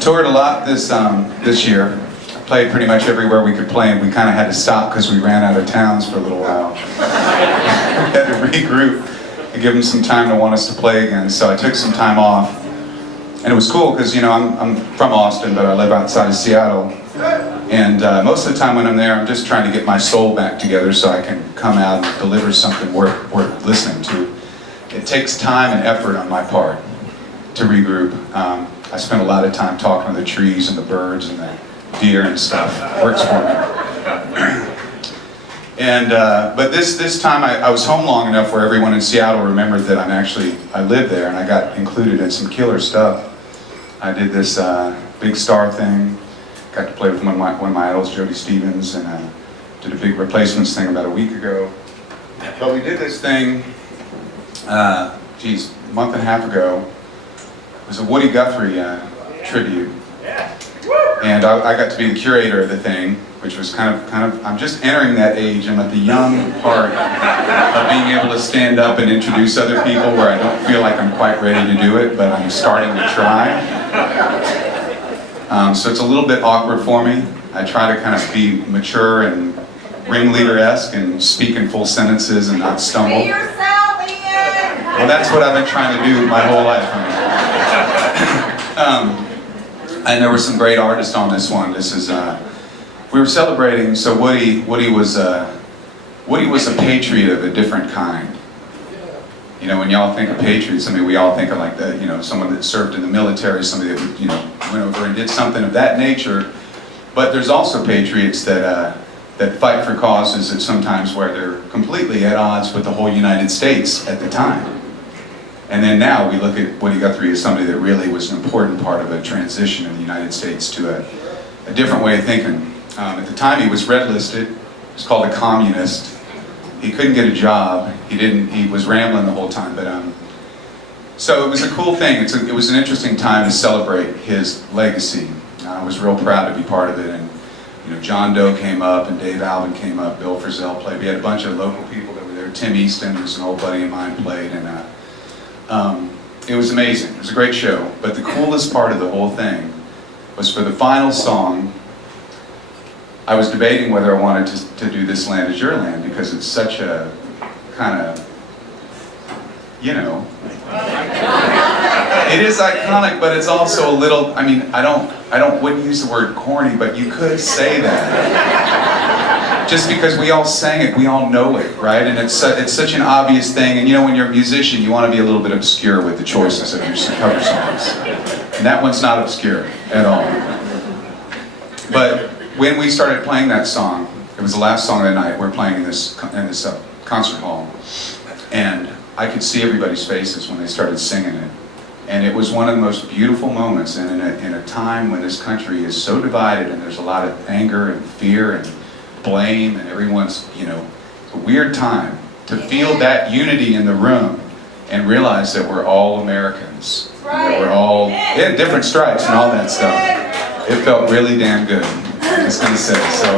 Toured a lot this year. Played pretty much everywhere we could play, and we kind of had to stop because we ran out of towns for a little while. We had to regroup and give them some time to want us to play again. So I took some time off, and it was cool because I'm from Austin, but I live outside of Seattle. And most of the time when I'm there, I'm just trying to get my soul back together so I can come out and deliver something worth listening to. It takes time and effort on my part to regroup. I spend a lot of time talking to the trees and the birds and the deer and stuff. It works for me. And but this time I was home long enough where everyone in Seattle remembered that I live there, and I got included in some killer stuff. I did this big star thing. Got to play with one of my idols, Jody Stevens, and did a big replacements thing about a week ago. But we did this thing, a month and a half ago. It was a Woody Guthrie tribute. And I got to be the curator of the thing, which was kind of, I'm just entering that age. I'm at the young part of being able to stand up and introduce other people where I don't feel like I'm quite ready to do it, but I'm starting to try. So it's a little bit awkward for me. I try to kind of be mature and ringleader-esque and speak in full sentences and not stumble. Be yourself, Ian! Well, that's what I've been trying to do my whole life. And there were some great artists on this one. This is we were celebrating. So Woody was a patriot of a different kind. You know, when y'all think of patriots, I mean, we all think of like someone that served in the military, somebody that went over and did something of that nature. But there's also patriots that fight for causes that sometimes where they're completely at odds with the whole United States at the time. And then now we look at Woody Guthrie as somebody that really was an important part of a transition in the United States to a different way of thinking. At the time he was red listed. He was called a communist. He couldn't get a job. He was rambling the whole time. But so it was a cool thing. It was an interesting time to celebrate his legacy. I was real proud to be part of it. And John Doe came up, and Dave Alvin came up. Bill Frisell played. We had a bunch of local people that were there. Tim Easton, who's an old buddy of mine, played. And it was amazing. It was a great show. But the coolest part of the whole thing was for the final song. I was debating whether I wanted to do This Land Is Your Land because it's such a kind of, it is iconic, but it's also a little, I mean, wouldn't use the word corny, but you could say that. Just because we all sang it, we all know it, right? And it's such an obvious thing. And when you're a musician, you want to be a little bit obscure with the choices of your cover songs. And that one's not obscure at all. But when we started playing that song, it was the last song of the night. We're playing in this concert hall, and I could see everybody's faces when they started singing it. And it was one of the most beautiful moments. And in a time when this country is so divided, and there's a lot of anger and fear and blame, and everyone's, it's a weird time to feel that unity in the room and realize that we're all Americans. That we're all different stripes and all that stuff. It felt really damn good. I was going to say so.